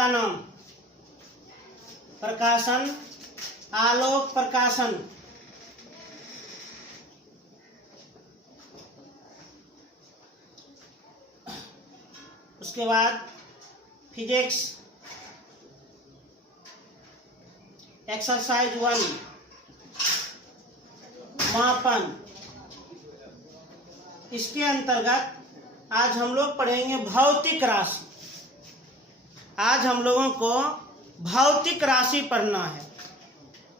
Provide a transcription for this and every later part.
का नाम? प्रकाशन, आलोक प्रकाशन। उसके बाद फिजिक्स, एक्सरसाइज 1, मापन। इसके अंतर्गत आज हम लोग पढ़ेंगे भौतिक राशि। आज हम लोगों को भौतिक राशि पढ़ना है।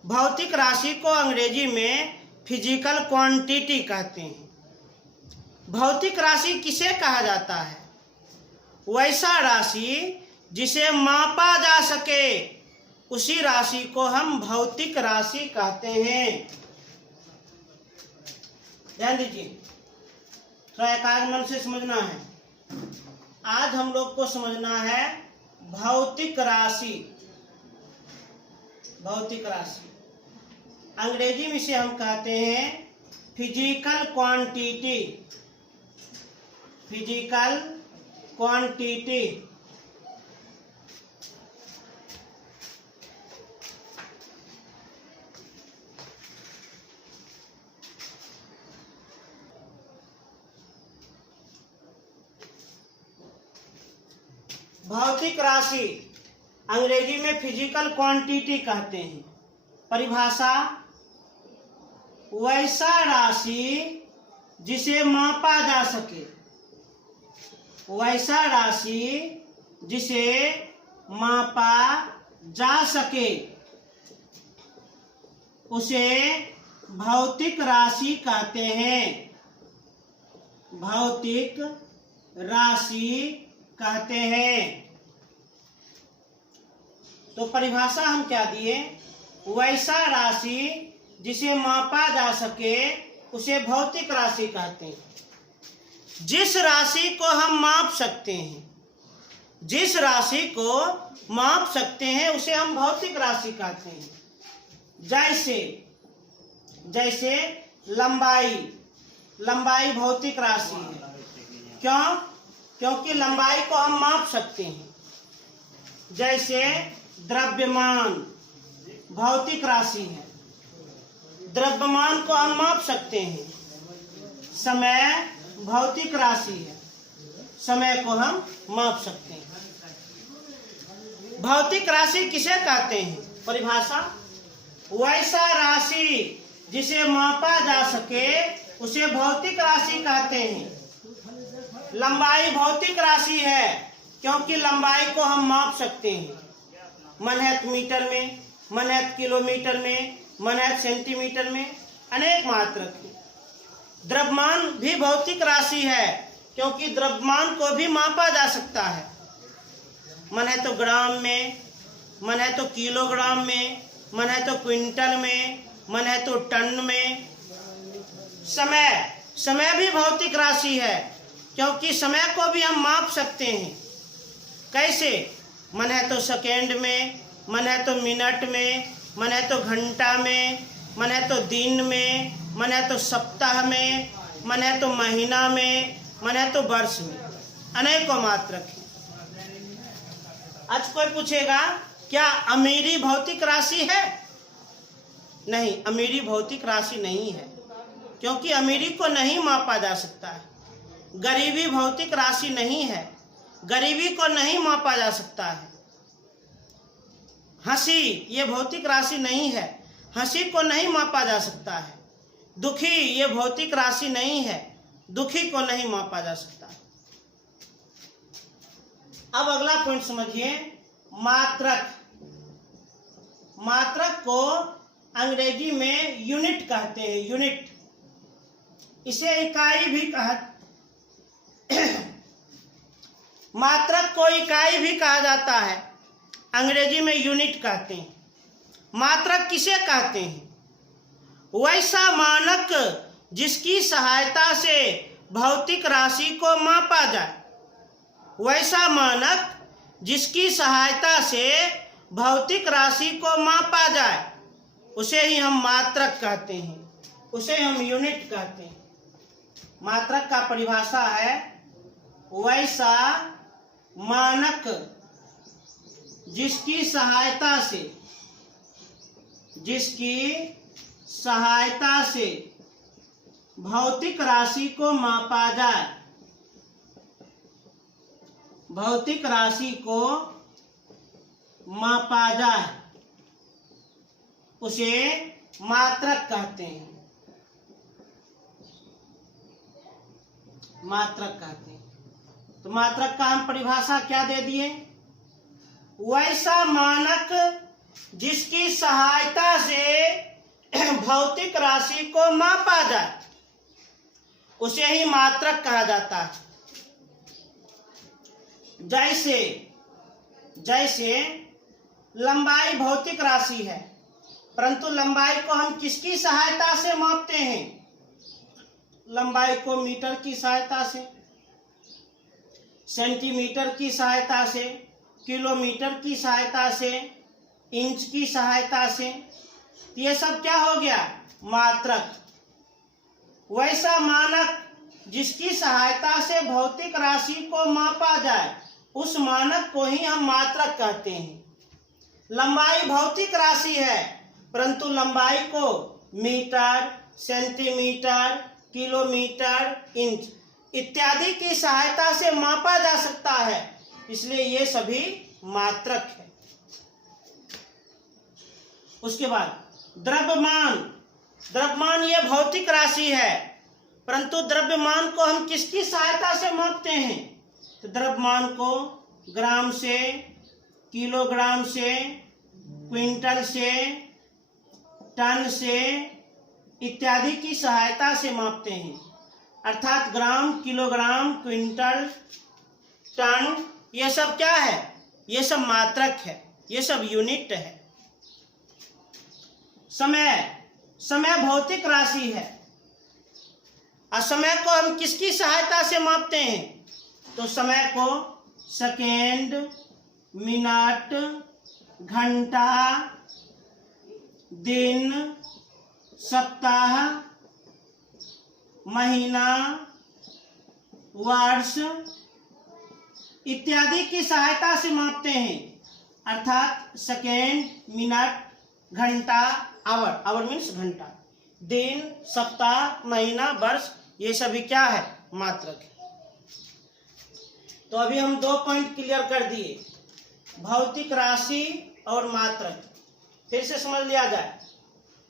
भौतिक राशि को अंग्रेजी में फिजिकल क्वांटिटी कहते हैं। भौतिक राशि किसे कहा जाता है? वैसा राशि जिसे मापा जा सके, उसी राशि को हम भौतिक राशि कहते हैं। ध्यान दीजिए, थोड़ा एकाग्र मन से समझना है। आज हम लोग को समझना है भौतिक राशि। भौतिक राशि अंग्रेजी में इसे हम कहते हैं फिजिकल क्वांटिटी। Physical quantity. भौतिक राशि अंग्रेजी में फिजिकल क्वांटिटी कहते हैं। परिभाषा: वैसा राशि जिसे मापा जा सके। वैसा राशि जिसे मापा जा सके उसे भौतिक राशि कहते हैं। भौतिक राशि कहते हैं। तो परिभाषा हम क्या दिए? वैसा राशि जिसे मापा जा सके उसे भौतिक राशि कहते हैं। जिस राशि को हम माप सकते हैं, जिस राशि को माप सकते हैं उसे हम भौतिक राशि कहते हैं। जैसे लंबाई। लंबाई भौतिक राशि है। क्यों? क्योंकि लंबाई को हम माप सकते हैं। जैसे द्रव्यमान भौतिक राशि है, द्रव्यमान को हम माप सकते हैं। समय भौतिक राशि है, समय को हम माप सकते हैं। भौतिक राशि किसे कहते हैं? परिभाषा: वैसा राशि जिसे मापा जा सके उसे भौतिक राशि कहते हैं। लंबाई भौतिक राशि है क्योंकि लंबाई को हम माप सकते हैं। मनहत मीटर में, मनहत किलोमीटर में, मनहत सेंटीमीटर में, अनेक मात्रक में। द्रव्यमान भी भौतिक राशि है क्योंकि द्रव्यमान को भी मापा जा सकता है। मन है तो ग्राम में, मन है तो किलोग्राम में, मन है तो क्विंटल में, मन है तो टन में। समय भी भौतिक राशि है क्योंकि समय को भी हम माप सकते हैं। कैसे? मन है तो सेकेंड में, मन है तो मिनट में, मन है तो घंटा में, मन है तो दिन में, मन है तो सप्ताह में, मन है तो महीना में, मन है तो वर्ष में। अनेकों मात्रक है। आज कोई पूछेगा क्या अमीरी भौतिक राशि है? नहीं, अमीरी भौतिक राशि नहीं है क्योंकि अमीरी को नहीं मापा जा सकता है। गरीबी भौतिक राशि नहीं है, गरीबी को नहीं मापा जा सकता है। हंसी ये भौतिक राशि नहीं है, हंसी को नहीं मापा जा सकता है। दुखी ये भौतिक राशि नहीं है, दुखी को नहीं मापा जा सकता। अब अगला पॉइंट समझिए, मात्रक। मात्रक को अंग्रेजी में यूनिट कहते हैं। यूनिट, इसे इकाई भी कहा मात्रक को इकाई भी कहा जाता है, अंग्रेजी में यूनिट कहते हैं। मात्रक किसे कहते हैं? वैसा मानक जिसकी सहायता से भौतिक राशि को मापा जाए। वैसा मानक जिसकी सहायता से भौतिक राशि को मापा जाए उसे ही हम मात्रक कहते हैं, उसे हम यूनिट कहते हैं। मात्रक का परिभाषा है वैसा मानक जिसकी सहायता से भौतिक राशि को मापा जाए, भौतिक राशि को मापा जाए, उसे मात्रक कहते हैं, मात्रक कहते हैं। तो मात्रक का हम परिभाषा क्या दे दिए? वैसा मानक जिसकी सहायता से भौतिक राशि को मापा जाए, उसे ही मात्रक कहा जाता है। जैसे लंबाई भौतिक राशि है, परंतु लंबाई को हम किसकी सहायता से मापते हैं? लंबाई को मीटर की सहायता से, सेंटीमीटर की सहायता से, किलोमीटर की सहायता से, इंच की सहायता से। ये सब क्या हो गया? मात्रक। वैसा मानक जिसकी सहायता से भौतिक राशि को मापा जाए, उस मानक को ही हम मात्रक कहते हैं। लंबाई भौतिक राशि है, परंतु लंबाई को मीटर, सेंटीमीटर, किलोमीटर, इंच इत्यादि की सहायता से मापा जा सकता है, इसलिए ये सभी मात्रक है। उसके बाद द्रव्यमान। द्रव्यमान ये भौतिक राशि है, परंतु द्रव्यमान को हम किसकी सहायता से मापते हैं? तो द्रव्यमान को ग्राम से, किलोग्राम से, क्विंटल से, टन से इत्यादि की सहायता से मापते हैं। अर्थात ग्राम, किलोग्राम, क्विंटल, टन ये सब क्या है? ये सब मात्रक है, ये सब यूनिट है। समय भौतिक राशि है, और समय को हम किसकी सहायता से मापते हैं? तो समय को सेकेंड, मिनट, घंटा, दिन, सप्ताह, महीना, वर्ष इत्यादि की सहायता से मापते हैं। अर्थात सेकेंड, मिनट, घंटा, आवर मीन्स घंटा, दिन, सप्ताह, महीना, वर्ष ये सभी क्या है? मात्रक है। तो अभी हम 2 पॉइंट क्लियर कर दिए, भौतिक राशि और मात्रक। फिर से समझ लिया जाए।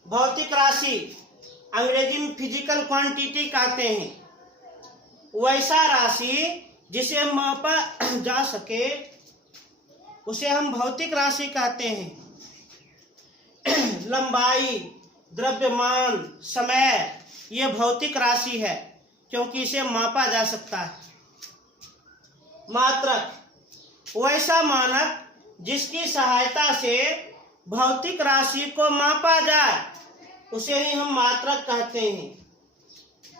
भौतिक राशि अंग्रेजी में फिजिकल क्वांटिटी कहते हैं। वैसा राशि जिसे मापा जा सके उसे हम भौतिक राशि कहते हैं। लंबाई, द्रव्यमान, समय ये भौतिक राशि है, क्योंकि इसे मापा जा सकता है। मात्रक वैसा मानक जिसकी सहायता से भौतिक राशि को मापा जाए, उसे ही हम मात्रक कहते हैं।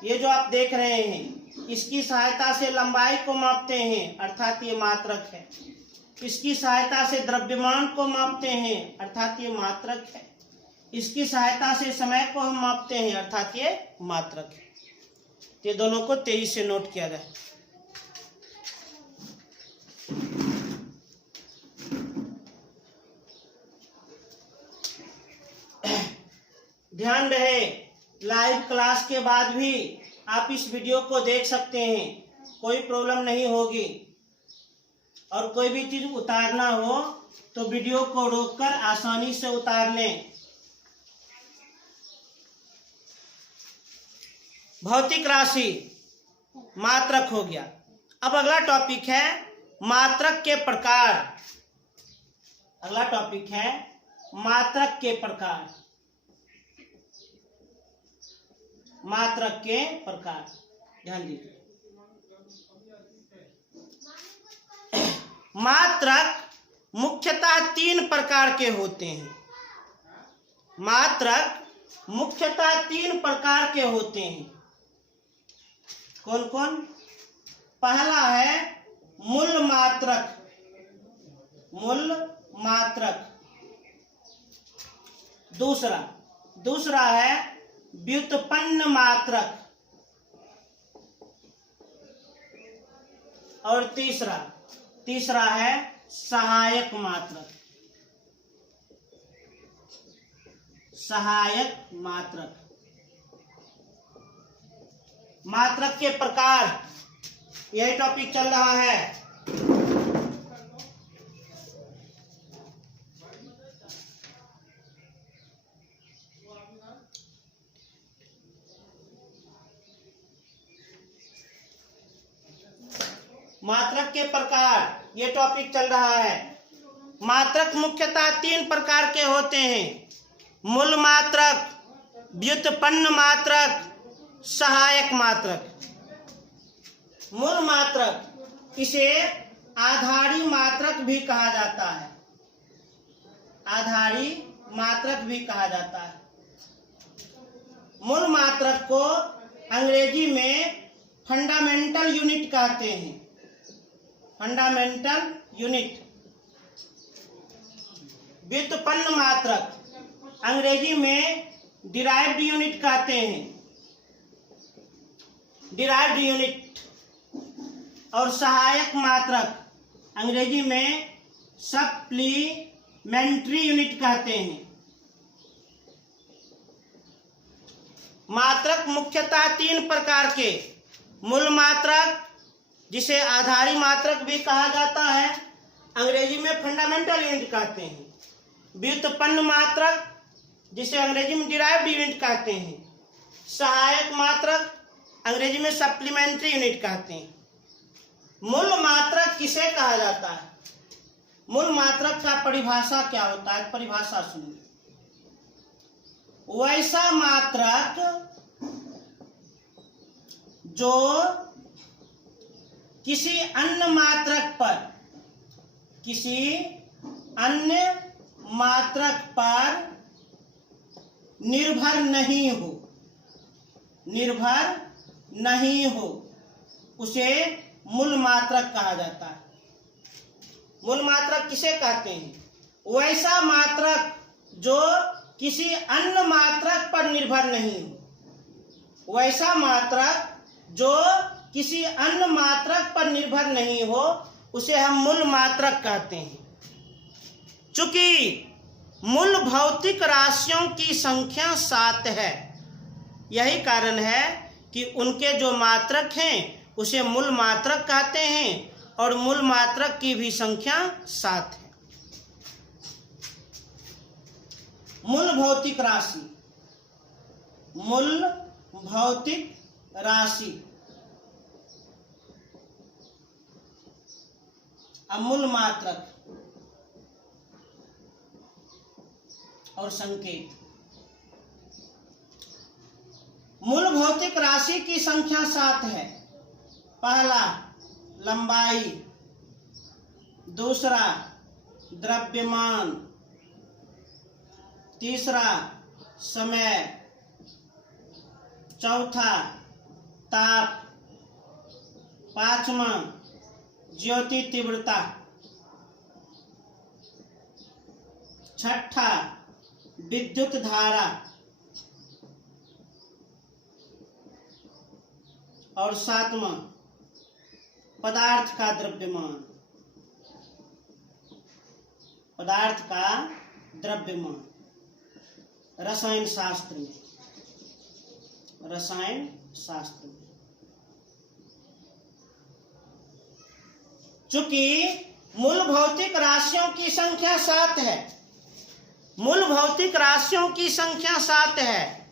ये जो आप देख रहे हैं, इसकी सहायता से लंबाई को मापते हैं, अर्थात ये मात्रक है। इसकी सहायता से द्रव्यमान को मापते हैं, अर्थात ये मात्रक है। इसकी सहायता से समय को हम मापते हैं, अर्थात ये मात्रक है। ये दोनों को तेजी से नोट किया जाए। ध्यान रहे, लाइव क्लास के बाद भी आप इस वीडियो को देख सकते हैं, कोई प्रॉब्लम नहीं होगी। और कोई भी चीज उतारना हो तो वीडियो को रोककर आसानी से उतार लें। भौतिक राशि मात्रक हो गया। अब अगला टॉपिक है मात्रक के प्रकार। अगला टॉपिक है मात्रक के प्रकार। मात्रक के प्रकार ध्यान दीजिए। मात्रक मुख्यतः 3 प्रकार के होते हैं। मात्रक मुख्यतः 3 प्रकार के होते हैं। कौन कौन? पहला है मूल मात्रक। मूल मात्रक। दूसरा है व्युत्पन्न मात्रक। और तीसरा है सहायक मात्रक। सहायक मात्रक। मात्रक के प्रकार, यही टॉपिक चल रहा है। मात्रक के प्रकार, ये टॉपिक चल रहा है। मात्रक मुख्यतः 3 प्रकार के होते हैं: मूल मात्रक, व्युत्पन्न मात्रक, सहायक मात्रक। मूल मात्रक, इसे आधारी मात्रक भी कहा जाता है। आधारी मात्रक भी कहा जाता है। मूल मात्रक को अंग्रेजी में फंडामेंटल यूनिट कहते हैं। Fundamental unit. व्युत्पन्न मात्रक अंग्रेजी में डिराइव्ड यूनिट कहते हैं। Derived unit. और सहायक मात्रक अंग्रेजी में सप्लीमेंट्री यूनिट कहते हैं। मात्रक मुख्यतः 3 प्रकार के: मूल मात्रक, जिसे आधारी मात्रक भी कहा जाता है, अंग्रेजी में फंडामेंटल यूनिट कहते हैं। व्युत्पन्न मात्रक, जिसे अंग्रेजी में डिराइव्ड यूनिट कहते हैं। सहायक मात्रक, अंग्रेजी में सप्लीमेंट्री यूनिट कहते हैं। मूल मात्रक किसे कहा जाता है? मूल मात्रक का परिभाषा क्या होता है? परिभाषा सुनिए। वैसा मात्रक जो किसी अन्य मात्रक पर निर्भर नहीं हो, उसे मूल मात्रक कहा जाता है। मूल मात्रक किसे कहते हैं? वैसा मात्रक जो किसी अन्य मात्रक पर निर्भर नहीं हो। वैसा मात्रक जो किसी अन्य मात्रक पर निर्भर नहीं हो, उसे हम मूल मात्रक कहते हैं। चूंकि मूल भौतिक राशियों की संख्या 7 है, यही कारण है कि उनके जो मात्रक हैं उसे मूल मात्रक कहते हैं, और मूल मात्रक की भी संख्या 7 है। मूल भौतिक राशि। मूल भौतिक राशि। मूल मात्रक और संकेत। मूल भौतिक राशि की संख्या 7 है। पहला लंबाई, दूसरा द्रव्यमान, तीसरा समय, चौथा ताप, पांचवा ज्योति तीव्रता, छठा विद्युत धारा, और 7वां पदार्थ का द्रव्यमान। पदार्थ का द्रव्यमान रसायन शास्त्र में। रसायन शास्त्र में चूंकि मूल भौतिक राशियों की संख्या 7 है, मूल भौतिक राशियों की संख्या 7 है,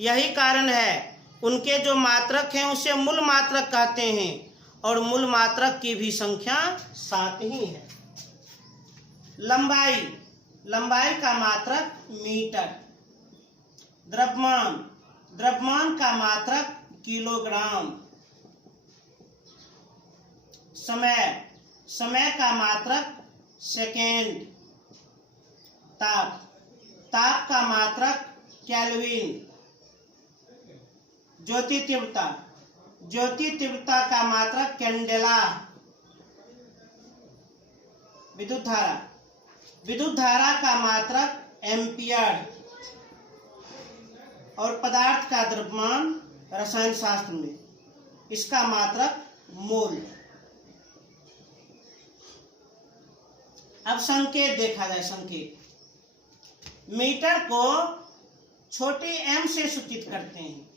यही कारण है उनके जो मात्रक हैं उसे मूल मात्रक कहते हैं, और मूल मात्रक की भी संख्या 7 ही है। लंबाई, लंबाई का मात्रक मीटर। द्रव्यमान, द्रव्यमान का मात्रक किलोग्राम। समय, समय का मात्रक सेकेंड। ताप, ताप का मात्रक केल्विन। ज्योति तीव्रता, ज्योति तीव्रता का मात्रक कैंडेला। विद्युत धारा, विद्युत धारा का मात्रक एम्पियर। और पदार्थ का द्रव्यमान रसायन शास्त्र में इसका मात्रक मोल। अब संकेत देखा जाए। संकेत मीटर को छोटी m से सूचित करते हैं,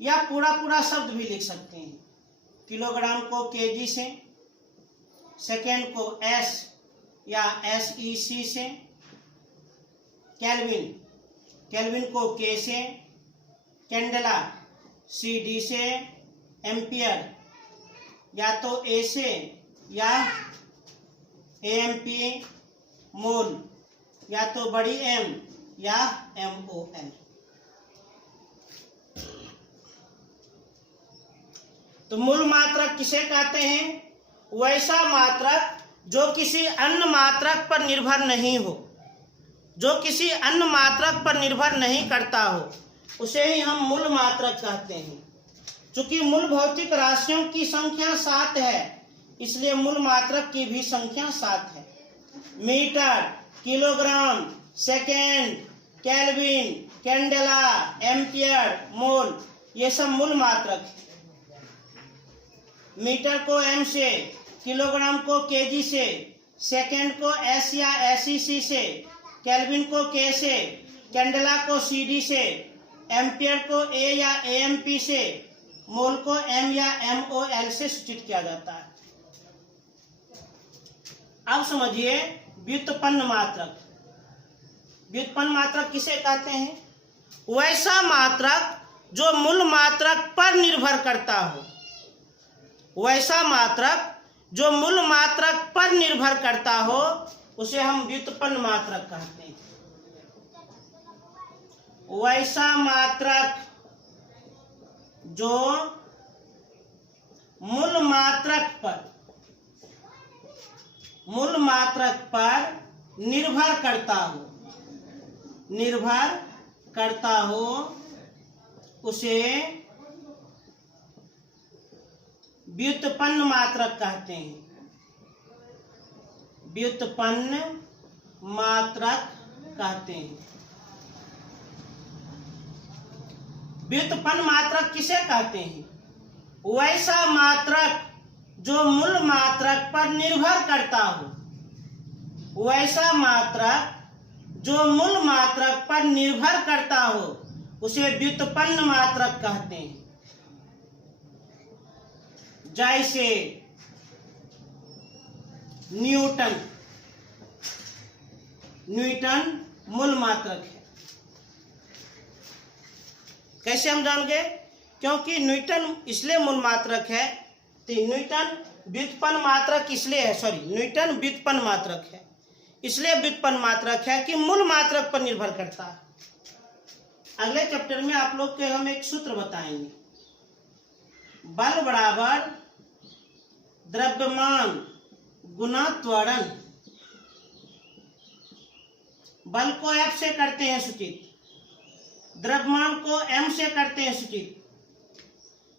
या पूरा पूरा शब्द भी लिख सकते हैं। किलोग्राम को केजी से, सेकेंड को s या SEC से, केल्विन को K से, कैंडेला CD से, एम्पियर या तो A से या AMP, मोल या तो बड़ी M या MOL। तो मूल मात्रक किसे कहते हैं? वैसा मात्रक जो किसी अन्य मात्रक पर निर्भर नहीं हो, जो किसी अन्य मात्रक पर निर्भर नहीं करता हो, उसे ही हम मूल मात्रक कहते हैं। चूंकि मूल भौतिक राशियों की संख्या 7 है, इसलिए मूल मात्रक की भी संख्या 7 है। Metre, kilogram, second, kelvin, candela, ampere, mole, ये सब मूल मात्रक है। मीटर को M से, किलोग्राम को केजी से, सेकेंड को S या SEC से, केल्विन को K से, कैंडेला को CD से, एम्पियर को A या AMP से, मोल को M या MOL से सूचित किया जाता है। अब समझिए व्युत्पन्न मात्रक। व्युत्पन्न मात्रक किसे कहते हैं? वैसा मात्रक जो मूल मात्रक पर निर्भर करता हो, वैसा मात्रक जो मूल मात्रक पर निर्भर करता हो, उसे हम व्युत्पन्न मात्रक कहते हैं। वैसा मात्रक जो मूल मात्रक पर निर्भर करता हो, उसे व्युत्पन्न मात्रक कहते हैं। व्युत्पन्न मात्रक कहते हैं। व्युत्पन्न मात्रक किसे कहते हैं? वैसा मात्रक जो मूल मात्रक पर निर्भर करता हो, वैसा मात्रक जो मूल मात्रक पर निर्भर करता हो, उसे व्युत्पन्न मात्रक कहते हैं। जैसे न्यूटन मूल मात्रक है। कैसे हम जान गए? क्योंकि न्यूटन इसलिए मूल मात्रक है, तो न्यूटन व्युत्पन्न मात्रक इसलिए है, न्यूटन व्युत्पन्न मात्रक है, इसलिए व्युत्पन्न मात्रक है कि मूल मात्रक पर निर्भर करता है। अगले चैप्टर में आप लोग को हम एक सूत्र बताएंगे। बल बराबर द्रव्यमान गुना त्वरण। बल को F से करते हैं सूचित, द्रव्यमान को M से करते हैं सूचित,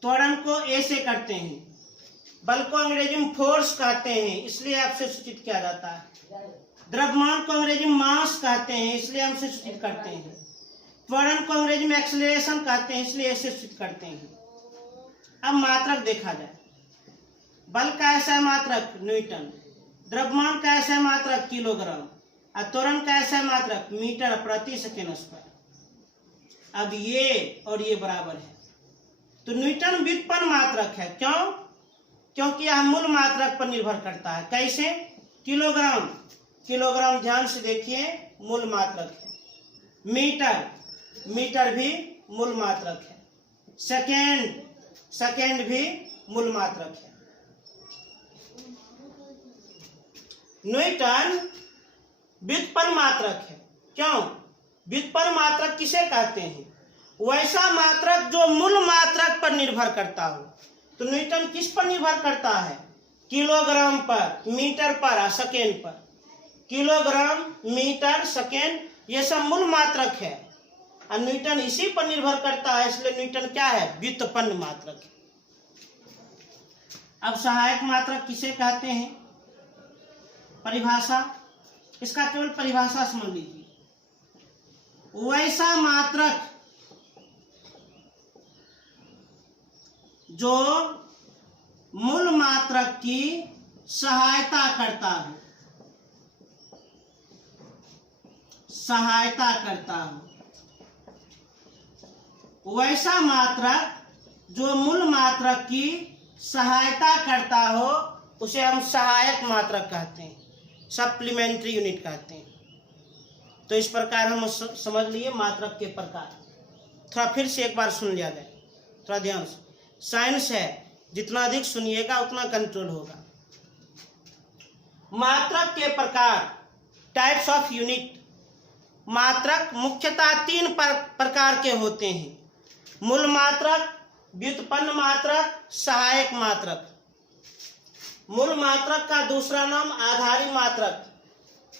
त्वरण को A से करते हैं। बल को अंग्रेजी में फोर्स कहते हैं, इसलिए F से सूचित किया जाता है। द्रव्यमान को अंग्रेजी में मास कहते हैं, इसलिए M से सूचित करते हैं। त्वरण को अंग्रेजी में एक्सेलरेशन कहते हैं, इसलिए A से सूचित करते हैं। अब मात्रक देखा जाए। बल का ऐसा मात्रक न्यूटन, द्रव्यमान का ऐसा मात्रक किलोग्राम, और त्वरण का ऐसा मात्रक मीटर प्रति सेकेंड स्क्वायर। अब ये और ये बराबर है, तो न्यूटन व्युत्पन्न मात्रक है। क्यों? क्योंकि यह मूल मात्रक पर निर्भर करता है। कैसे? किलोग्राम ध्यान से देखिए, मूल मात्रक है। मीटर भी मूल मात्रक है। सेकेंड भी मूल मात्रक है। न्यूटन व्युत्पन्न मात्रक है। क्यों? व्युत्पन्न मात्रक किसे कहते हैं? वैसा मात्रक जो मूल मात्रक पर निर्भर करता हो। तो न्यूटन किस पर निर्भर करता है? किलोग्राम पर, मीटर पर और सेकेंड पर। किलोग्राम, मीटर, सेकेंड, ये सब मूल मात्रक है, और न्यूटन इसी पर निर्भर करता है, इसलिए न्यूटन क्या है? व्युत्पन्न मात्रक है। अब सहायक मात्रक किसे कहते हैं? परिभाषा, इसका केवल परिभाषा समझ लीजिए। वैसा मात्रक जो मूल मात्रक की सहायता करता है, सहायता करता हो, वैसा मात्रक जो मूल मात्रक की सहायता करता हो उसे हम सहायक मात्रक कहते हैं, सप्लीमेंट्री यूनिट कहते हैं। तो इस प्रकार हम समझ लिए मात्रक के प्रकार। थोड़ा फिर से एक बार सुन लिया जाए, थोड़ा ध्यान से। साइंस है, जितना अधिक सुनिएगा उतना कंट्रोल होगा। मात्रक के प्रकार, टाइप्स ऑफ यूनिट। मात्रक मुख्यतः तीन प्रकार के होते हैं: मूल मात्रक, व्युत्पन्न मात्रक, सहायक मात्रक। मूल मात्रक का दूसरा नाम आधारी मात्रक,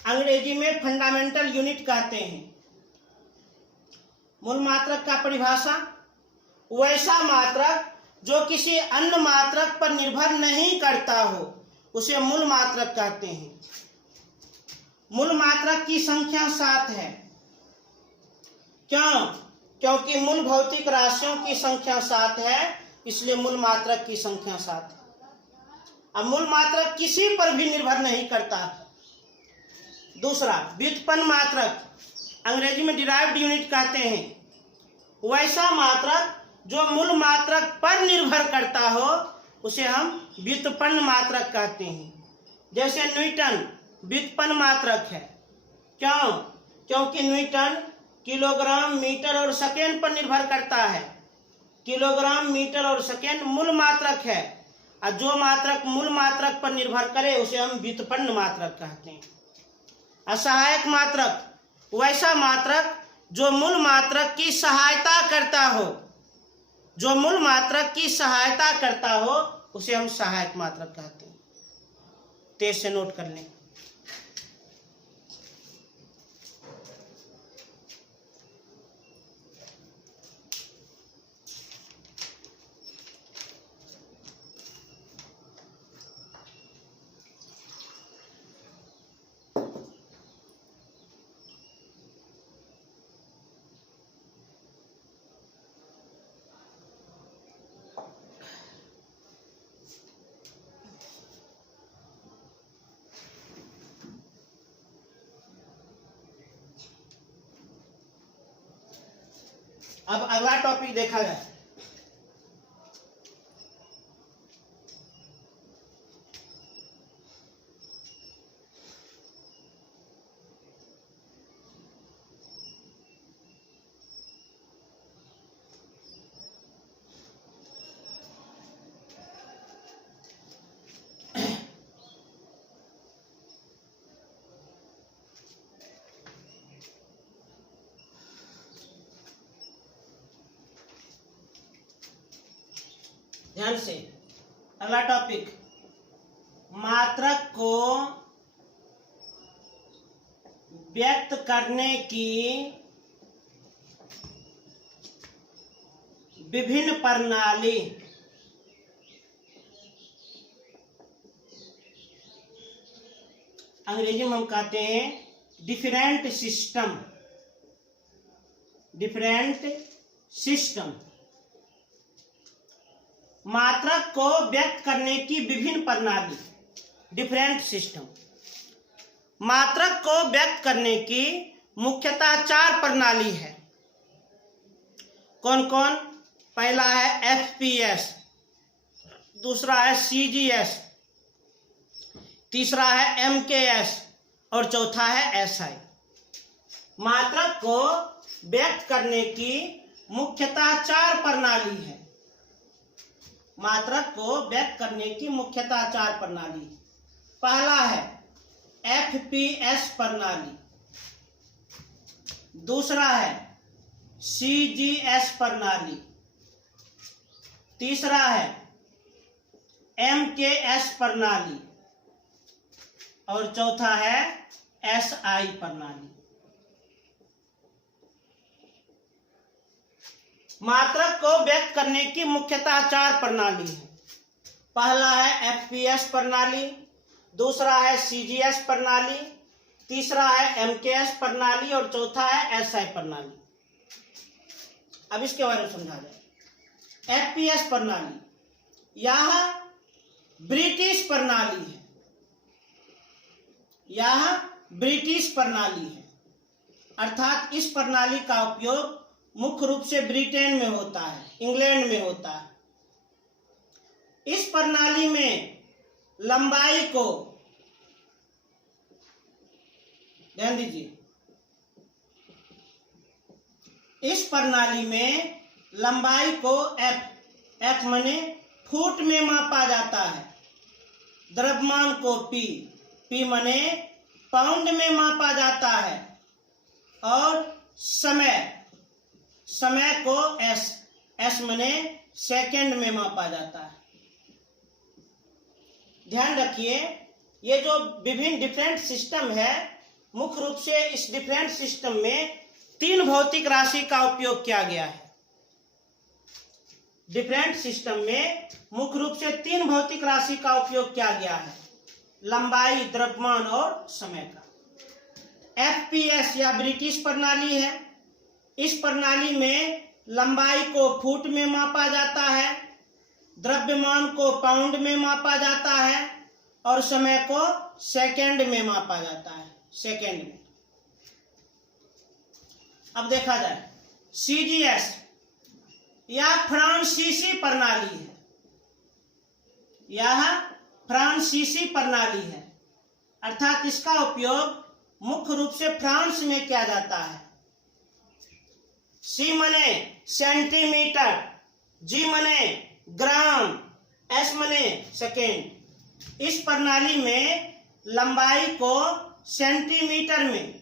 अंग्रेजी में फंडामेंटल यूनिट कहते हैं। मूल मात्रक का परिभाषा: वैसा मात्रक जो किसी अन्य मात्रक पर निर्भर नहीं करता हो उसे मूल मात्रक कहते हैं। मूल मात्रक की संख्या 7 है। क्यों? क्योंकि मूल भौतिक राशियों की संख्या 7 है, इसलिए मूल मात्रक की संख्या 7 है। अब मूल मात्रक किसी पर भी निर्भर नहीं करता। दूसरा, व्युत्पन्न मात्रक, अंग्रेजी में डिराइव्ड यूनिट कहते हैं। वैसा मात्रक जो मूल मात्रक पर निर्भर करता हो उसे हम व्युत्पन्न मात्रक कहते हैं। जैसे न्यूटन व्युत्पन्न मात्रक है। क्यों? क्योंकि न्यूटन किलोग्राम, मीटर और सेकेंड पर निर्भर करता है। किलोग्राम, मीटर और सेकेंड मूल मात्रक है, और जो मात्रक मूल मात्रक पर निर्भर करे उसे हम व्युत्पन्न मात्रक कहते हैं। असहायक मात्रक, वैसा मात्रक जो मूल मात्रक की सहायता करता हो, जो मूल मात्रक की सहायता करता हो उसे हम सहायक मात्रक कहते हैं। तेज से नोट कर लें। अब अगला टॉपिक देखा जाए। ध्यान से, अगला टॉपिक, मात्रक को व्यक्त करने की विभिन्न प्रणाली। अंग्रेजी में हम कहते हैं डिफरेंट सिस्टम। डिफरेंट सिस्टम, मात्रक को व्यक्त करने की विभिन्न प्रणाली, डिफरेंट सिस्टम। मात्रक को व्यक्त करने की मुख्यतः 4 प्रणाली है। कौन कौन? पहला है FPS, दूसरा है CGS, तीसरा है MKS और चौथा है SI। मात्रक को व्यक्त करने की मुख्यतः 4 प्रणाली है। मात्रक को व्यक्त करने की मुख्यतः 4 प्रणाली। पहला है FPS प्रणाली, दूसरा है CGS प्रणाली, तीसरा है MKS प्रणाली और चौथा है SI प्रणाली। मात्रक को व्यक्त करने की मुख्यतः 4 प्रणाली है। पहला है FPS प्रणाली, दूसरा है CGS प्रणाली, तीसरा है MKS प्रणाली और चौथा है SI प्रणाली। अब इसके बारे में समझा जाए। FPS प्रणाली, यह ब्रिटिश प्रणाली है। यह ब्रिटिश प्रणाली है। अर्थात इस प्रणाली का उपयोग मुख्य रूप से ब्रिटेन में होता है, इंग्लैंड में होता है। इस प्रणाली में लंबाई को, ध्यान दीजिए, इस प्रणाली में लंबाई को एफ माने फुट में मापा जाता है, द्रव्यमान को पी माने पाउंड में मापा जाता है, और समय को एस माने सेकंड में मापा जाता है। ध्यान रखिए, ये जो विभिन्न डिफरेंट सिस्टम है, मुख्य रूप से इस डिफरेंट सिस्टम में 3 भौतिक राशि का उपयोग किया गया है। डिफरेंट सिस्टम में मुख्य रूप से 3 भौतिक राशि का उपयोग किया गया है, लंबाई, द्रव्यमान और समय का। FPS या ब्रिटिश प्रणाली है। इस प्रणाली में लंबाई को फुट में मापा जाता है, द्रव्यमान को पाउंड में मापा जाता है, और समय को सेकंड में मापा जाता है, सेकंड में। अब देखा जाए CGS या फ्रांसीसी प्रणाली है, यह फ्रांसीसी प्रणाली है, अर्थात इसका उपयोग मुख्य रूप से फ्रांस में किया जाता है। C माने सेंटीमीटर, G माने ग्राम, S माने सेकेंड। इस प्रणाली में लंबाई को सेंटीमीटर में,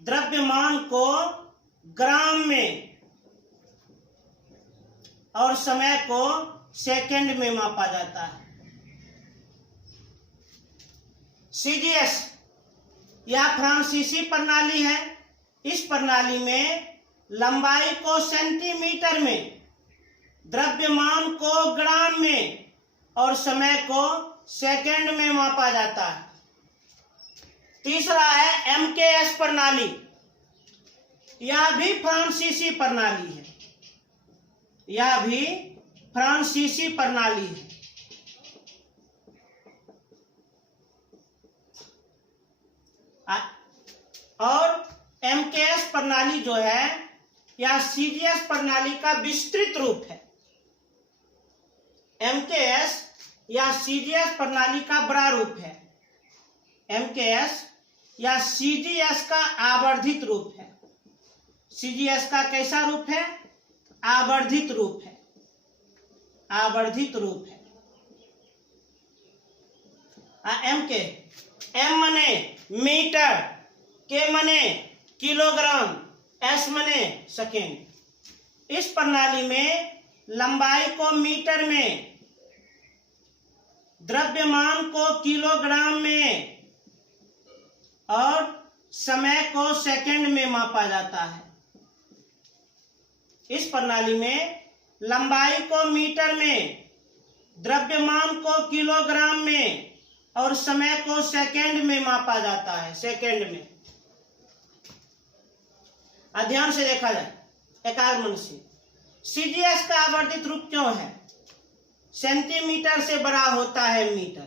द्रव्यमान को ग्राम में, और समय को सेकंड में मापा जाता है। CGS यह फ्रांसीसी प्रणाली है। इस प्रणाली में लंबाई को सेंटीमीटर में, द्रव्यमान को ग्राम में, और समय को सेकंड में मापा जाता है। तीसरा है MKS प्रणाली, यह भी फ्रांसीसी प्रणाली है, यह भी फ्रांसीसी प्रणाली है। और MKS प्रणाली जो है यह CGS प्रणाली का विस्तृत रूप है। MKS या CGS प्रणाली का बड़ा रूप है, MKS या CGS का आवर्धित रूप है। CGS का कैसा रूप है? आवर्धित रूप है, आवर्धित रूप है। MK, M माने मीटर, K माने किलोग्राम, S माने सेकेंड। इस प्रणाली में लंबाई को मीटर में, द्रव्यमान को किलोग्राम में, और समय को सेकंड में मापा जाता है। इस प्रणाली में लंबाई को मीटर में, द्रव्यमान को किलोग्राम में, और समय को सेकंड में मापा जाता है, सेकंड में। ध्यान से देखा जाए एकाग्र मन से, CGS का आवर्धित रूप क्यों है? सेंटीमीटर से बड़ा होता है मीटर,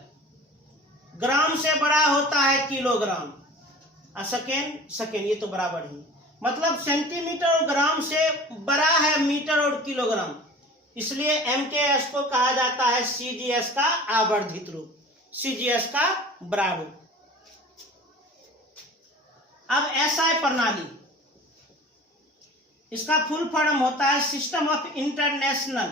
ग्राम से बड़ा होता है किलोग्राम, और सेकेंड ये तो बराबर ही, मतलब सेंटीमीटर और ग्राम से बड़ा है मीटर और किलोग्राम, इसलिए MKS को कहा जाता है CGS का आवर्धित रूप, CGS का बड़ा रूप। अब SI प्रणाली, इसका फुल फॉर्म होता है सिस्टम ऑफ इंटरनेशनल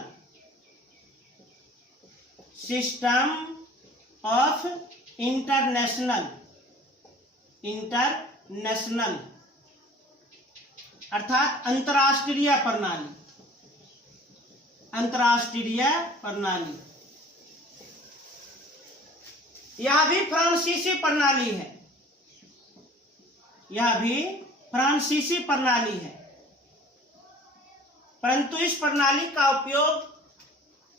अर्थात अंतरराष्ट्रीय प्रणाली, अंतरराष्ट्रीय प्रणाली। यह भी फ्रांसीसी प्रणाली है, यह भी फ्रांसीसी प्रणाली है, परंतु इस प्रणाली का उपयोग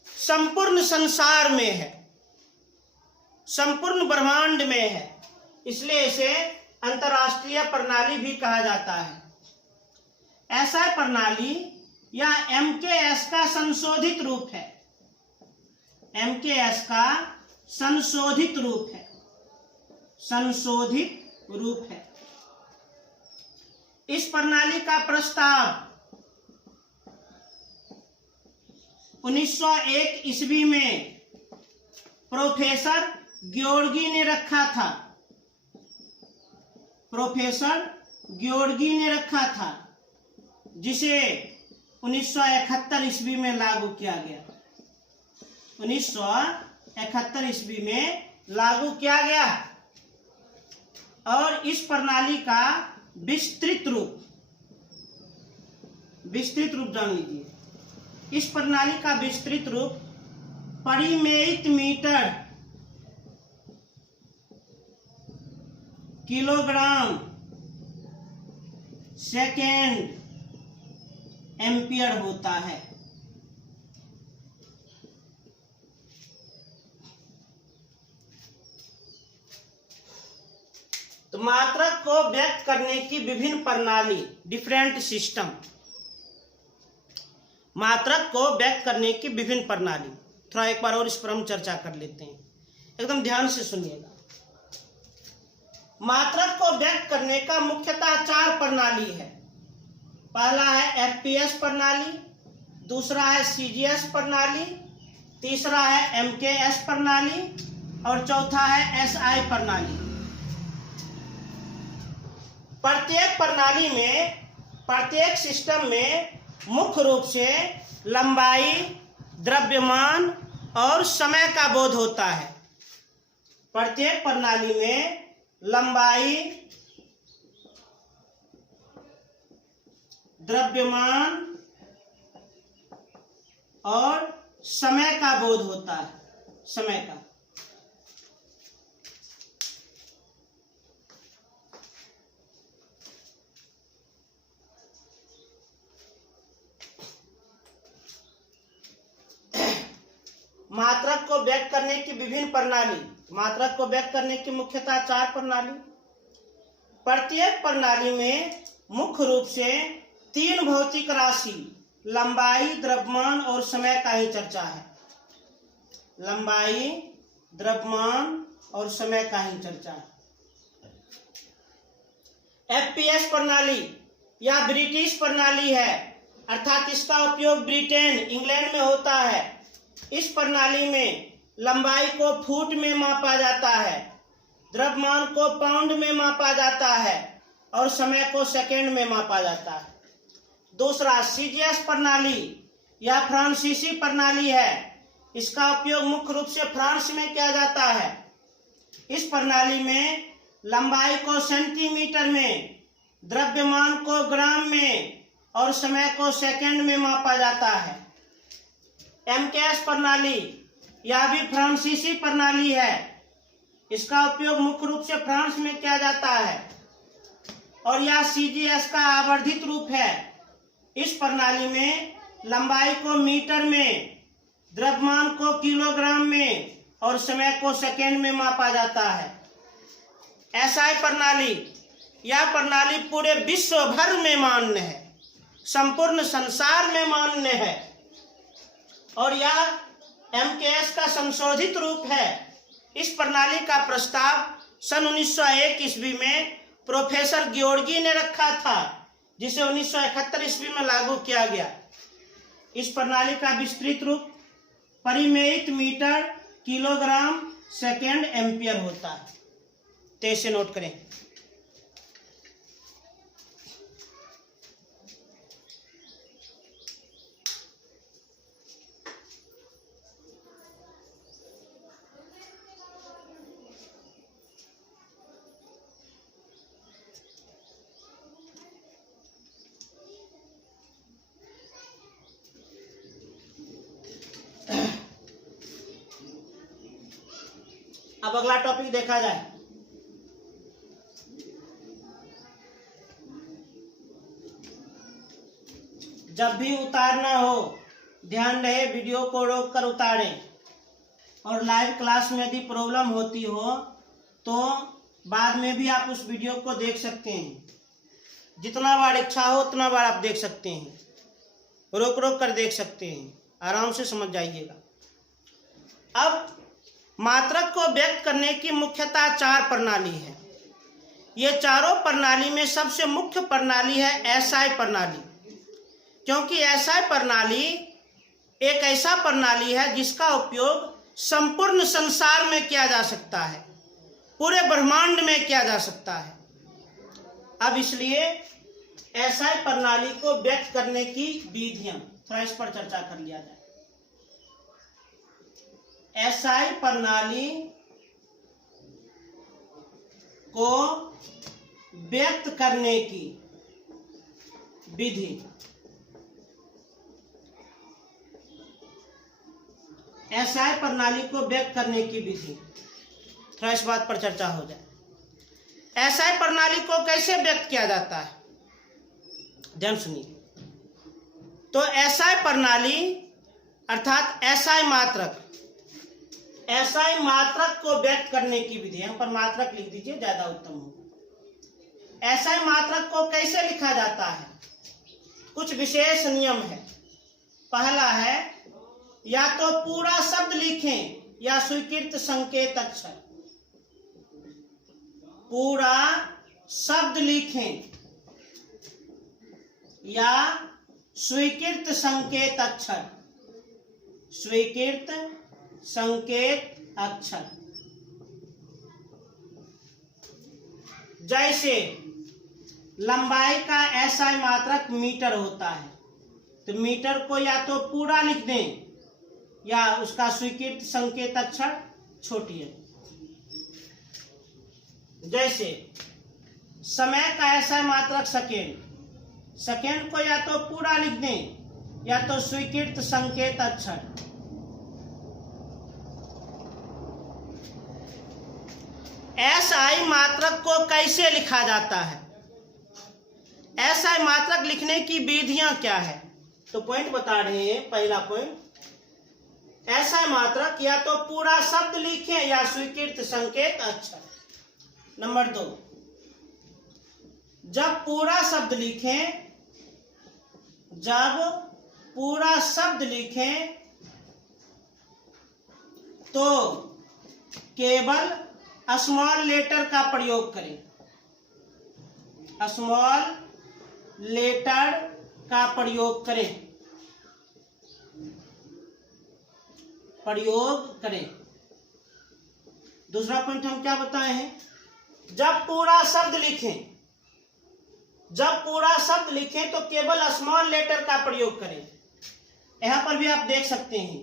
संपूर्ण संसार में है, संपूर्ण ब्रह्मांड में है, इसलिए इसे अंतरराष्ट्रीय प्रणाली भी कहा जाता है। ऐसा प्रणाली या MKS का संशोधित रूप है, MKS का संशोधित रूप है। संशोधित रूप है। इस प्रणाली का प्रस्ताव 1901 ईस्वी में प्रोफेसर ग्योर्गी ने रखा था। प्रोफेसर ग्योर्गी ने रखा था, जिसे 1971 ईस्वी में लागू किया गया। 1971 ईस्वी में लागू किया गया। और इस प्रणाली का विस्तृत रूप जान लीजिए। इस प्रणाली का विस्तृत रूप परिमेयित मीटर, किलोग्राम, सेकेंड, एम्पियर होता है। तो मात्रक को व्यक्त करने की विभिन्न प्रणाली, डिफरेंट सिस्टम। मात्रक को व्यक्त करने की विभिन्न प्रणाली, थोड़ा एक बार और इस पर हम चर्चा कर लेते हैं, एकदम ध्यान से सुनिएगा। मात्रक को व्यक्त करने का मुख्यतः 4 प्रणाली है। पहला है एफपीएस प्रणाली, दूसरा है सीजीएस प्रणाली, तीसरा है एमकेएस प्रणाली और चौथा है एसआई प्रणाली। प्रत्येक प्रणाली में, प्रत्येक सिस्टम में मुख्य रूप से लंबाई, द्रव्यमान और समय का बोध होता है। प्रत्येक प्रणाली में लंबाई, द्रव्यमान और समय का बोध होता है। समय का मात्रक को व्यक्त करने की विभिन्न प्रणाली। मात्रक को व्यक्त करने की मुख्यतः 4 प्रणाली। प्रत्येक प्रणाली में मुख्य रूप से 3 भौतिक राशि, लंबाई, द्रव्यमान और समय का ही चर्चा है। लंबाई, द्रव्यमान और समय का ही चर्चा है। एफपीएस प्रणाली या ब्रिटिश प्रणाली है, अर्थात इसका उपयोग ब्रिटेन, इंग्लैंड में होता है। इस प्रणाली में लंबाई को फुट में मापा जाता है, द्रव्यमान को पाउंड में मापा जाता है और समय को सेकेंड में मापा जाता है। दूसरा सीजीएस प्रणाली या फ्रांसीसी प्रणाली है। इसका उपयोग मुख्य रूप से फ्रांस में किया जाता है। इस प्रणाली में लंबाई को सेंटीमीटर में, द्रव्यमान को ग्राम में और समय को सेकेंड में मापा जाता है। एमकेएस प्रणाली यह भी फ्रांसीसी प्रणाली है। इसका उपयोग मुख्य रूप से फ्रांस में किया जाता है और यह सीजीएस का आवर्धित रूप है। इस प्रणाली में लंबाई को मीटर में, द्रव्यमान को किलोग्राम में और समय को सेकेंड में मापा जाता है। एसआई प्रणाली, यह प्रणाली पूरे विश्व भर में मान्य है, संपूर्ण संसार में मान्य है और यह एमकेएस का संशोधित रूप है। इस प्रणाली का प्रस्ताव सन 1901 ईस्वी में प्रोफेसर ग्योर्गी ने रखा था, जिसे 1971 ईस्वी में लागू किया गया। इस प्रणाली का विस्तृत रूप परिमेयित मीटर, किलोग्राम, सेकेंड, एम्पियर होता है। तो इसे नोट करें। अब अगला टॉपिक देखा जाए। जब भी उतारना हो, ध्यान रहे वीडियो को रोक कर उतारें और लाइव क्लास में यदि प्रॉब्लम होती हो तो बाद में भी आप उस वीडियो को देख सकते हैं। जितना बार इच्छा हो उतना बार आप देख सकते हैं, रोक रोक कर देख सकते हैं, आराम से समझ जाइएगा। अब मात्रक को व्यक्त करने की मुख्यतः 4 प्रणाली है। ये चारों प्रणाली में सबसे मुख्य प्रणाली है एसआई प्रणाली, क्योंकि एसआई प्रणाली एक ऐसा प्रणाली है जिसका उपयोग संपूर्ण संसार में किया जा सकता है, पूरे ब्रह्मांड में किया जा सकता है। अब इसलिए एसआई प्रणाली को व्यक्त करने की विधियां, थोड़ा इस पर चर्चा कर लिया जाए। एसआई प्रणाली को व्यक्त करने की विधि। एसआई प्रणाली को व्यक्त करने की विधि, थोड़ा इस बात पर चर्चा हो जाए। एसआई प्रणाली को कैसे व्यक्त किया जाता है, ध्यान सुनिए। तो एसआई प्रणाली अर्थात एसआई मात्रक, एसआई मात्रक को व्यक्त करने की विधि, हम पर मात्रक लिख दीजिए, ज्यादा उत्तम होगा। एसआई मात्रक को कैसे लिखा जाता है, कुछ विशेष नियम है। पहला है, या तो पूरा शब्द लिखें या स्वीकृत संकेत अक्षर। पूरा शब्द लिखें या स्वीकृत संकेत अक्षर। स्वीकृत संकेत अक्षर। जैसे लंबाई का एसआई मात्रक मीटर होता है, तो मीटर को या तो पूरा लिख दें या उसका स्वीकृत संकेत अक्षर छोटी है। जैसे समय का एसआई मात्रक सेकेंड, सेकेंड को या तो पूरा लिख दें या तो स्वीकृत संकेत अक्षर। एसआई मात्रक को कैसे लिखा जाता है, एसआई मात्रक लिखने की विधियां क्या है, तो पॉइंट बता रहे हैं। पहला पॉइंट, एसआई मात्रक या तो पूरा शब्द लिखें या स्वीकृत संकेत अक्षर। नंबर 2, जब पूरा शब्द लिखें, जब पूरा शब्द लिखें तो केवल स्मॉल लेटर का प्रयोग करें। स्मॉल लेटर का प्रयोग करें, प्रयोग करें। दूसरा पॉइंट हम क्या बताए हैं, जब पूरा शब्द लिखें, जब पूरा शब्द लिखें तो केवल स्मॉल लेटर का प्रयोग करें। यहां पर भी आप देख सकते हैं,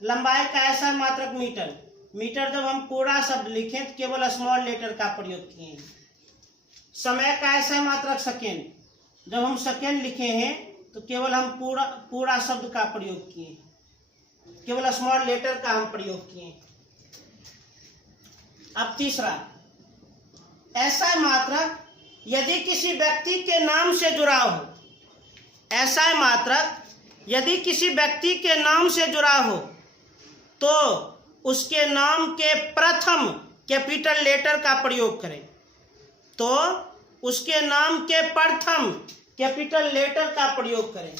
लंबाई का एसआई मात्रक मीटर, मीटर जब हम पूरा शब्द लिखें तो केवल स्मॉल लेटर का प्रयोग किए हैं। समय का एसआई मात्रक सेकेंड, जब हम सेकेंड लिखे हैं तो केवल हम पूरा शब्द का प्रयोग किए हैं, केवल स्मॉल लेटर का हम प्रयोग किए। अब तीसरा, एसआई मात्रक यदि किसी व्यक्ति के नाम से जुड़ा हो, एसआई मात्रक यदि किसी व्यक्ति के नाम से जुड़ा हो तो उसके नाम के प्रथम कैपिटल लेटर का प्रयोग करें। तो उसके नाम के प्रथम कैपिटल लेटर का प्रयोग करें।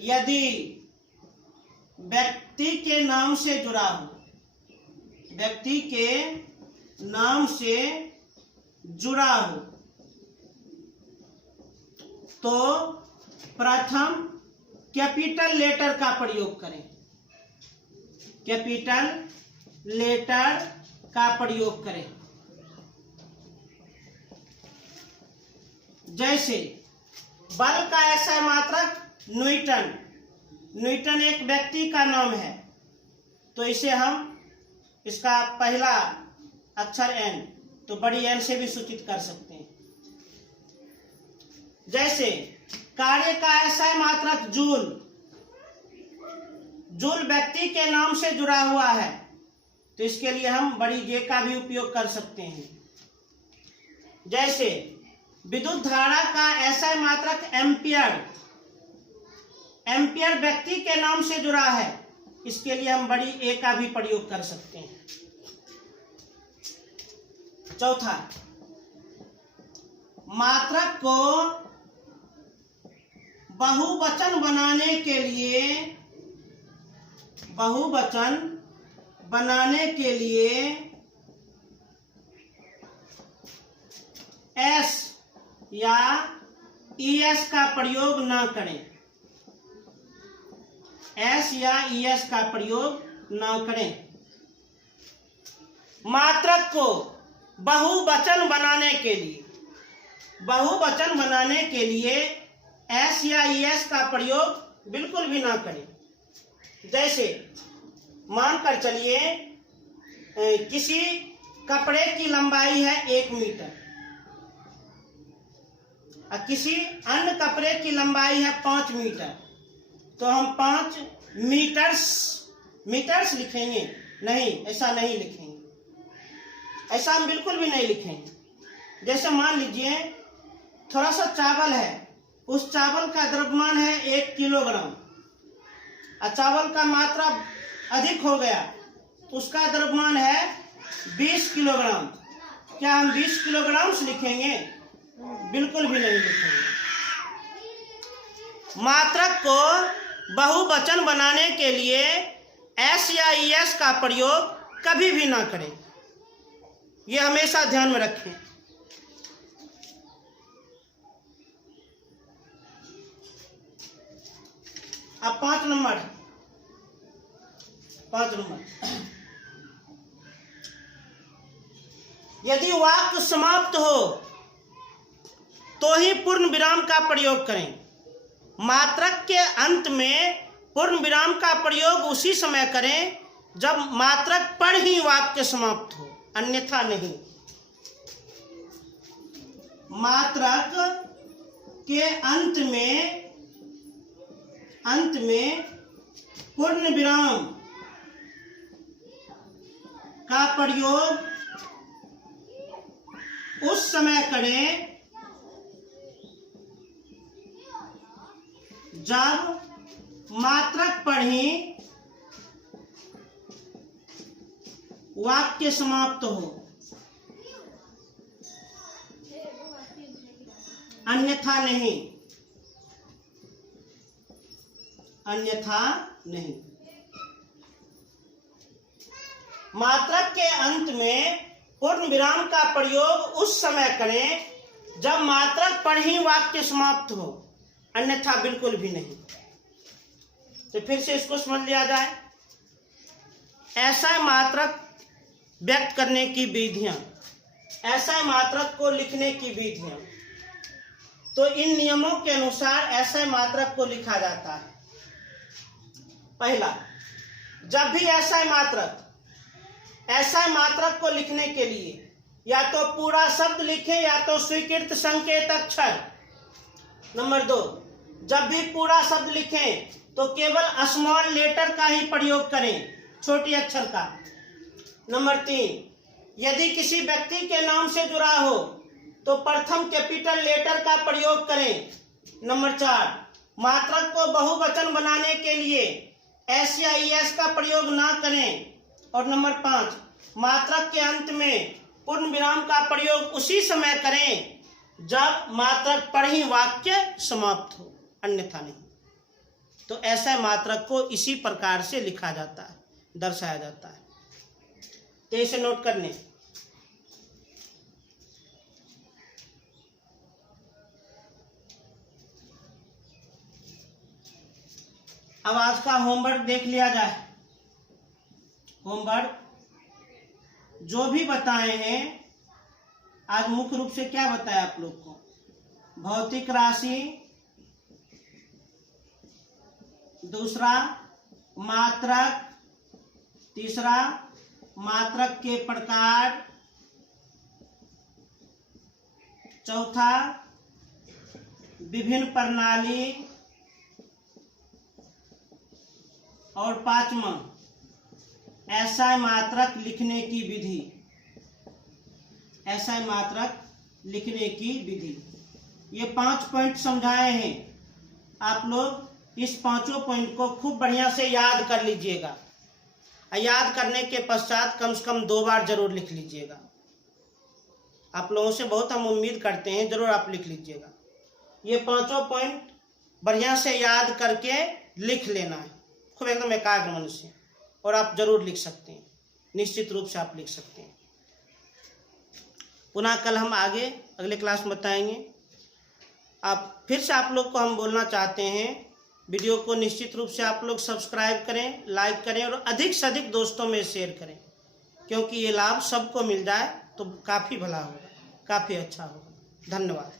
यदि व्यक्ति के नाम से जुड़ा हो, व्यक्ति के नाम से जुड़ा हो तो प्रथम कैपिटल लेटर का प्रयोग करें, कैपिटल लेटर का प्रयोग करें। जैसे बल का एसआई मात्रक न्यूटन, न्यूटन एक व्यक्ति का नाम है तो इसे हम इसका पहला अक्षर एन, तो बड़ी एन से भी सूचित कर सकते हैं। जैसे कार्य का एसआई मात्रक जूल, जूल व्यक्ति के नाम से जुड़ा हुआ है तो इसके लिए हम बड़ी जे का भी उपयोग कर सकते हैं। जैसे विद्युत धारा का एसआई मात्रक एम्पियर, एम्पियर व्यक्ति के नाम से जुड़ा है, इसके लिए हम बड़ी ए का भी प्रयोग कर सकते हैं। चौथा, मात्रक को बहुवचन बनाने के लिए बहुवचन बनाने के लिए एस या ईएस का प्रयोग ना करें। एस या ईएस का प्रयोग ना करें। मात्रक को बहुवचन बनाने के लिए एस या ईएस का प्रयोग बिल्कुल भी ना करें। जैसे मानकर चलिए किसी कपड़े की लंबाई है 1 मीटर और किसी अन्य कपड़े की लंबाई है 5 मीटर, तो हम 5 मीटर्स लिखेंगे? नहीं, ऐसा नहीं लिखेंगे। ऐसा हम बिल्कुल भी नहीं लिखेंगे। जैसे मान लीजिए थोड़ा सा चावल है, उस चावल का द्रव्यमान है 1 किलोग्राम और चावल का मात्रा अधिक हो गया, उसका द्रव्यमान है 20 किलोग्राम। क्या हम 20 किलोग्राम से लिखेंगे? बिल्कुल भी नहीं लिखेंगे। मात्रक को बहुवचन बनाने के लिए एस या ईएस का प्रयोग कभी भी ना करें। ये हमेशा ध्यान में रखें। अब 5 नंबर यदि वाक्य समाप्त हो तो ही पूर्ण विराम का प्रयोग करें। मात्रक के अंत में पूर्ण विराम का प्रयोग उसी समय करें जब मात्रक पर ही वाक्य समाप्त हो, अन्यथा नहीं। मात्रक के अंत में पूर्ण विराम का प्रयोग उस समय करें जब मात्रक पर ही वाक्य समाप्त हो, अन्यथा नहीं। मात्रक के अंत में पूर्ण विराम का प्रयोग उस समय करें जब मात्रक पर ही वाक्य समाप्त हो, अन्यथा बिल्कुल भी नहीं। तो फिर से इसको समझ लिया जाए। ऐसा मात्रक व्यक्त करने की विधियां, ऐसा मात्रक को लिखने की विधियां, तो इन नियमों के अनुसार ऐसे मात्रक को लिखा जाता है। पहला, जब भी ऐसा मात्रक को लिखने के लिए या तो पूरा शब्द लिखें या तो स्वीकृत संकेत अक्षर। नंबर 2, जब भी पूरा शब्द लिखें तो केवल स्मॉल लेटर का ही प्रयोग करें, छोटी अक्षर का। नंबर 3, यदि किसी व्यक्ति के नाम से जुड़ा हो तो प्रथम कैपिटल लेटर का प्रयोग करें। नंबर 4, मात्रक को बहुवचन बनाने के लिए एस या ईएस का प्रयोग ना करें। और नंबर 5, मात्रक के अंत में पूर्ण विराम का प्रयोग उसी समय करें जब मात्रक पर ही वाक्य समाप्त हो, अन्यथा नहीं। तो ऐसा मात्रक को इसी प्रकार से लिखा जाता है, दर्शाया जाता है। तो इसे नोट कर लें। अब आज का होमवर्क देख लिया जाए। होमवर्क जो भी बताए हैं आज मुख्य रूप से क्या बताया आप लोग को? भौतिक राशि, दूसरा मात्रक, तीसरा मात्रक के प्रकार, चौथा विभिन्न प्रणाली और पांचवा ऐसा मात्रक लिखने की विधि। ऐसा मात्रक लिखने की विधि, ये 5 पॉइंट समझाए हैं। आप लोग इस 5 पॉइंट को खूब बढ़िया से याद कर लीजिएगा। याद करने के पश्चात कम से कम 2 बार जरूर लिख लीजिएगा। आप लोगों से बहुत हम उम्मीद करते हैं, जरूर आप लिख लीजिएगा। ये 5 पॉइंट बढ़िया से याद करके लिख लेना है, खूब एकदम एकाग्र मन से, और आप जरूर लिख सकते हैं। निश्चित रूप से आप लिख सकते हैं। पुनः कल हम आगे अगले क्लास में बताएंगे। आप फिर से आप लोग को हम बोलना चाहते हैं, वीडियो को निश्चित रूप से आप लोग सब्सक्राइब करें, लाइक करें और अधिक से अधिक दोस्तों में शेयर करें, क्योंकि ये लाभ सबको मिल जाए तो काफ़ी भला होगा, काफ़ी अच्छा होगा। धन्यवाद।